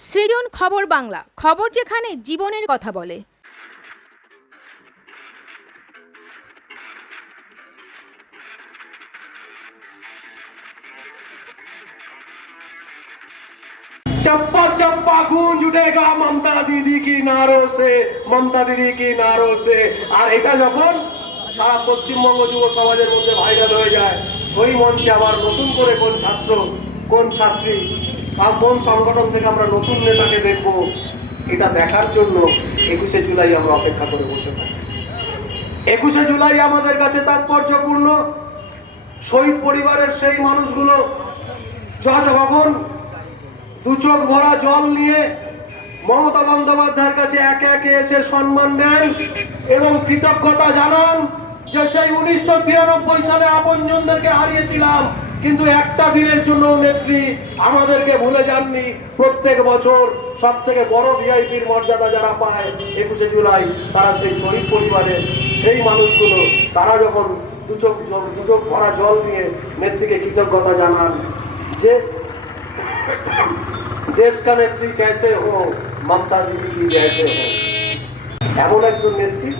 সৃজন খবর বাংলা খবর যেখানে জীবনের কথা বলে चप्पा चप्पा गूंज उठेगा ममता दीदी की नारों से মমতা দিদি কি নারো সে আর এটা যখন সারা পশ্চিমবঙ্গ যুব সমাজের মধ্যে ভাইরাল হয়ে যায় ওই মঞ্চে আবার নতুন করে কোন ছাত্র কোন ছাত্রী বা কোন সংগঠন থেকে আমরা নতুন নেতাকে দেখব। এটা দেখার জন্য একুশে জুলাই আমরা অপেক্ষা করে বসে থাকি। একুশে জুলাই আমাদের কাছে তাৎপর্যপূর্ণ। শহীদ পরিবারের সেই মানুষগুলো দু চোখ ভরা জল নিয়ে মমতা বন্দ্যোপাধ্যায়ের কাছে একে একে এসে সম্মান দেন এবং কৃতজ্ঞতা জানান যে সেই উনিশশো তিরানব্বই সালে আপনজনদেরকে হারিয়েছিলাম। কিন্তু একটা দিনের জন্য নেত্রী আমাদেরকে ভুলে যাননি। প্রত্যেক বছর সব থেকে বড় ভিআইপির মর্যাদা যারা পায় একুশে জুলাই, তারা সেই শহীদ পরিবারে সেই মানুষগুলো। তারা যখন দুচোখ জল, দুচোখ ভরা জল নিয়ে নেত্রীকে কৃতজ্ঞতা জানান যে দেশ কা নেত্রী কেসে হো, মমতা দিদি কি জয়সে হো? এমন একজন নেত্রী,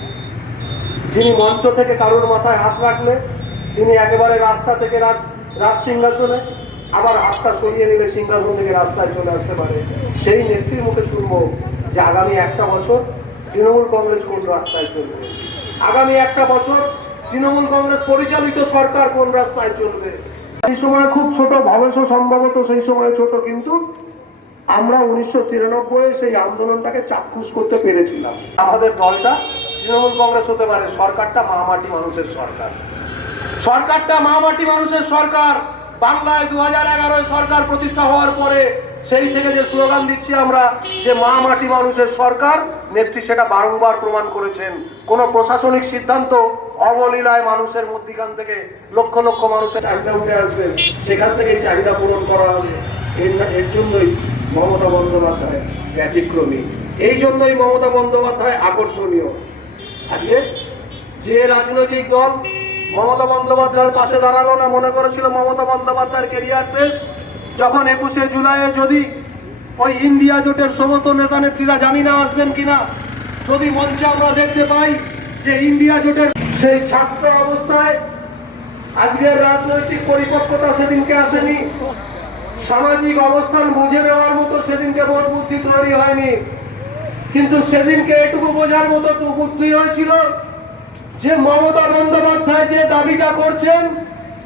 যিনি মঞ্চ থেকে কারোর মাথায় হাত রাখলে, তিনি একেবারে রাস্তা থেকে রাজ রাজ সিংহাসনে, আবার হাতটা সরিয়ে নিলে সিংহাসন থেকে রাস্তায় চলে আসতে পারে। সেই নেত্রীর মুখে শুনব যে আগামী একটা বছর তৃণমূল কংগ্রেস কোন রাস্তায় চলবে? আগামী একটা বছর তৃণমূল কংগ্রেস পরিচালিত সরকার কোন রাস্তায় চলবে? সেই সময় খুব ছোট, ভবেশ সম্ভবত সেই সময় ছোট, কিন্তু আমরা উনিশশো তিরানব্বই সেই আন্দোলনটাকে চাক্ষুষ করতে পেরেছিলাম। আমাদের দলটা তৃণমূল কংগ্রেস হতে পারে, সরকারটা মামাটি মানুষের সরকার। সরকারটা মামাটি মানুষের সরকার। বাংলায় দু হাজার এগারোয় সরকার প্রতিষ্ঠা হওয়ার পরে সেই থেকে যে স্লোগান দিচ্ছি আমরা, যে মা মাটি মানুষের সরকার, নেত্রী সেটা বারংবার প্রমাণ করেছেন। কোন প্রশাসনিক সিদ্ধান্ত অবলীলায় মানুষের মধ্যিখান থেকে লক্ষ লক্ষ মানুষের চাহিদা উঠে আসবে। সেখান থেকে চাহিদা পূরণ করা হবে। এর- জন্যই মমতা বন্দ্যোপাধ্যায় ব্যতিক্রমী। এই জন্যই মমতা বন্দ্যোপাধ্যায় আকর্ষণীয়। আজকে যে রাজনৈতিক দল মমতা বন্দ্যোপাধ্যায়ের পাশে দাঁড়াল না, মনে করেছিল মমতা বন্দ্যোপাধ্যায়ের কেরিয়ার শেষ। যখন একুশে জুলাইয়ে যদি ওই ইন্ডিয়া জোটের সমস্ত নেতা নেত্রীরা জানি না আসবেন কিনা, যদি মঞ্চে আমরা দেখতে পাই যে ইন্ডিয়া জোটের সেই ছাত্র অবস্থায় আজকের রাজনৈতিক পরিপক্কতা সেদিনকে আসেনি, সামাজিক অবস্থান বুঝে নেওয়ার মতো সেদিনকে বোধ বুদ্ধি তৈরি হয়নি। কিন্তু সেদিনকে এটুকু বোঝার মতো বুদ্ধি হয়েছিল যে মমতা বন্দ্যোপাধ্যায় যে দাবিটা করছেন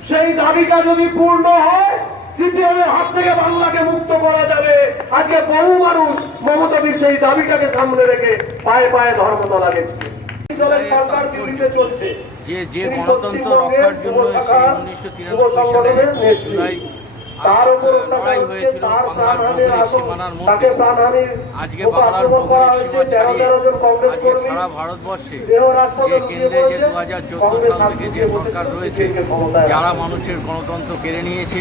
সেই দাবিটা যদি পূর্ণ হয় সিপিএমের হাত থেকে বাংলাকে মুক্ত করা যাবে। আজকে বহু মানুষ মমতাদির সেই দাবিটাকে সামনে রেখে পায়ে পায়ে ধর্মতলা গেছে। যে যে তিনি গণতন্ত্র রক্ষার জন্য উনিশশো তিরানব্বই সালে। জুলাই তার উপর লড়াই হয়েছিল বাংলার ভৌগোলিক সীমানার মধ্যে। আজকে বাংলার ভৌগোলিক সীমা ছাড়িয়ে তেরো জন কংগ্রেস আজকে সারা ভারতবর্ষে যে কেন্দ্রে যে দু হাজার চোদ্দ কংগ্রেস সাল থেকে যে সরকার রয়েছে যারা মানুষের গণতন্ত্র কেড়ে নিয়েছে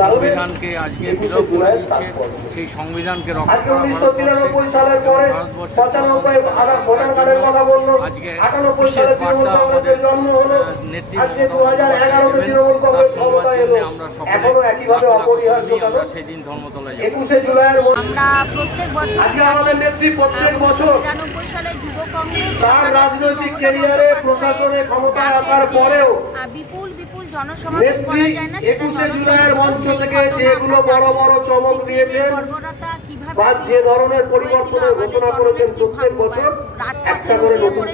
সংবিধানকে আজকে বিলোপ করে দিচ্ছে সেই সংবিধানকে রক্ষা করা আজকে বিশেষ বার্তা আমাদের তার এলো। আমরা সকলে এখনও একইভাবে লাখ লাখ অপরিহার্য কর্মী আমরা কারণ ধর্মতলায় যাব। একুশে জুলাইয়ের মধ্যে আমরা প্রত্যেক বছর আমাদের নেত্রী প্রত্যেক বছর নিরানব্বই সালে যুব কংগ্রেস তার রাজনৈতিক ক্যারিয়ারে প্রশাসনে ক্ষমতায় আসার পরেও বিপুল বিপুল জনসমাবেশ নেত্রী যায় না সেটা জুলাইয়ের মঞ্চ থেকে যেগুলো বড় বড় চমক দিয়েছেন বা যে ধরনের পরিবর্তনের ঘোষণা করেছেন প্রত্যেক বছর একটা করে নতুন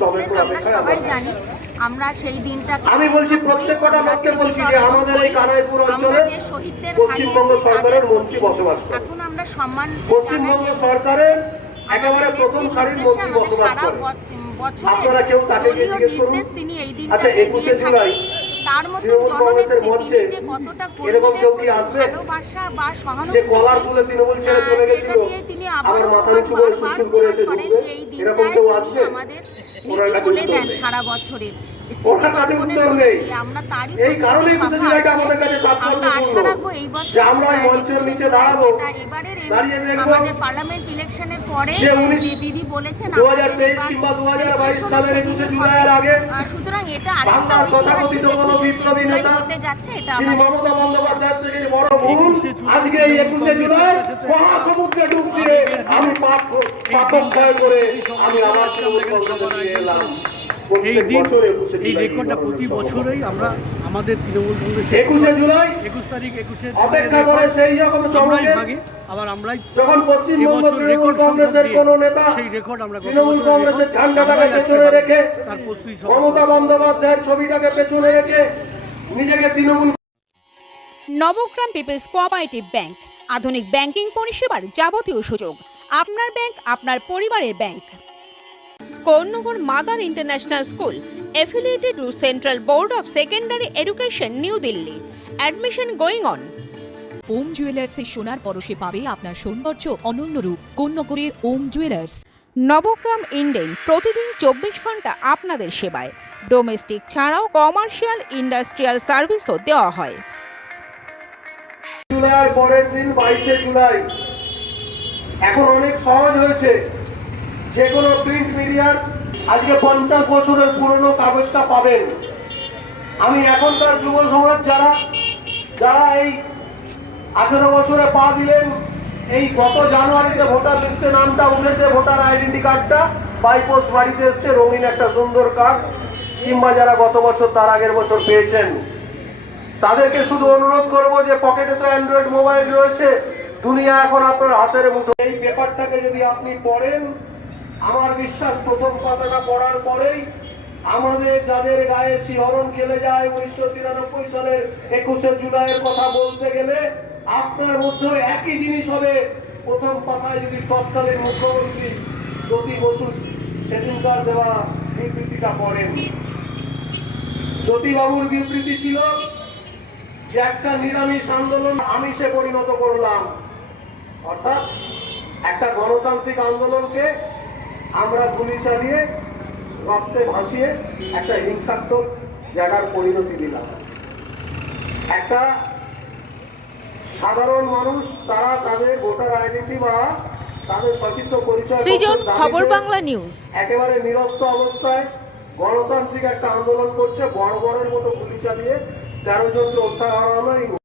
আমরা সবাই জানি। আমরা সেই দিনটা আমি বলছি প্রত্যেকটা লোককে বলছি যে আমাদের এই কানাইপুর অঞ্চলে যে শহীদদের পশ্চিমবঙ্গ সরকারের মন্ত্রী বসবাস করে। এখন আমরা সম্মান পশ্চিমবঙ্গ সরকারের একেবারে প্রথম সারির মন্ত্রী বসবাস বছরের আপনারা কেউ তাকে জিজ্ঞেস করুন। নির্দেশ তিনি এই আচ্ছা, একুশে দিয়ে জুলাই। থাকেন তার মতো জননেত্রী তিনি যে কতটা কর্মীদের ভালোবাসা বা যে সহানুভূতি কলার তুলে তৃণমূল ছেড়ে চলে যেটা দিয়ে তিনি আবারও বারবার প্রমাণ করেন যে এই দিনটায় তিনি আমাদের নীতি বলে দেন সারা বছরের। আমরা তারই এই কারণেই প্রস্তুতি বুঝেছি সভা এটা আজকে। আমাদের কাছে আমরা আশা রাখব এই বছর আমরা মঞ্চের নিচে দাঁড়াবো, এবারের আমাদের পার্লামেন্ট ইলেকশনের পরে যে দিদি বলেছেন 2023 আমাদের কিংবা এবার 2022 celebration সালের সেদিনই 21 হবে। জুলাইয়ের আগে আর সুতরাং এটা আরেকটা ঐতিহাসিক হতে যাচ্ছে এটা শ্রী আমাদের মমতা বন্দ্যোপাধ্যায় থেকে বড় ভুল। আজকে এই একুশে জুলাই মহাসমুদ্রে ডুব দিয়ে পাপ করে আমি আমার কংগ্রেসে এই দিন এই রেকর্ডটা প্রতি বছরেই আমরা আমাদের তৃণমূল কংগ্রেসের একুশে জুলাই একুশ তারিখ একুশে অপেক্ষা করে সেই রকম আমরাই ভাগে আবার আমরাই যখন পশ্চিমবঙ্গ এবছর রেকর্ড কংগ্রেসের কোন নেতা সেই রেকর্ড আমরা তৃণমূল কংগ্রেসের ঝান্ডাটাকে পেছনে রেখে তার প্রস্তুতি মমতা বন্দ্যোপাধ্যায়ের ছবিটাকে পেছনে রেখে নিজেকে Trinamool Nabagram peoples cooperative bank আধুনিক ব্যাংকিং পরিষেবার যাবতীয় সুযোগ। আপনার ব্যাংক আপনার পরিবারের bank. Karnagar mother international school affiliated to central board of secondary education new Delhi admission going on Om জুয়েলার্সের সোনার পরশে পাবে আপনার সৌন্দর্য অনন্য রূপ। কন্যকরের ওম জুয়েলার্স নবগ্রাম ইন্ডেন প্রতিদিন চব্বিশ ঘণ্টা আপনাদের সেবায়। ডোমেস্টিক ছাড়াও কমার্শিয়াল ইন্ডাস্ট্রিয়াল সার্ভিসও দেওয়া হয়। জুলাই পরের দিন বাইশে জুলাই। এখন অনেক সহজ হয়েছে। যে কোনো প্রিন্ট মিডিয়ার আজকে পঞ্চাশ বছরের পুরনো কাগজটা পাবেন। আমি এখনকার যুব সমাজ যারা যারা এই আঠেরো বছরে পা দিলেন, এই গত জানুয়ারিতে ভোটার লিস্টে নামটা উঠেছে, ভোটার আইডেন্টি কার্ডটা বাই পোস্ট বাড়িতে এসছে, রঙিন একটা সুন্দর কার্ড কিংবা যারা গত বছর তার আগের বছর পেয়েছেন। তাদেরকে শুধু অনুরোধ করব যে পকেটে তো অ্যান্ড্রয়েড মোবাইল রয়েছে, দুনিয়া এখন আপনার হাতের মুঠো এই পেপারটাকে যদি আপনি পড়েন আমার বিশ্বাস প্রথম পাতাটা পড়ার পরেই আমাদের যাদের গায়ে শিহরণ খেলে যায় উনিশশো তিরানব্বই সালের একুশে জুলাইয়ের কথা বলতে গেলে, আপনার মধ্যেও একই জিনিস হবে। প্রথম পাতায় যদি তৎকালীন মুখ্যমন্ত্রী জ্যোতি বসু সেদিনকার দেওয়া বিবৃতিটা পড়েন। জ্যোতিবাবুর বিবৃতি ছিল যে একটা নিরামিষ আন্দোলন আমিষে পরিণত করলাম। অর্থাৎ একটা গণতান্ত্রিক আন্দোলনকে আমরা গুলি চালিয়ে রক্তে ভাসিয়ে একটা হিংসাত্মক জায়গার পরিণতি দিলাম একটা সাধারণ মানুষ তারা তাদের ভোটার আইডেন্টি বা তাদের সচিত্র পরিচয় সৃজন খবর বাংলা নিউজ। একেবারে নিরস্ত অবস্থায় গণতান্ত্রিক একটা আন্দোলন করছে বড় বড়ের মতো গুলি চালিয়ে তেরো জনকে হত্যা করা হলো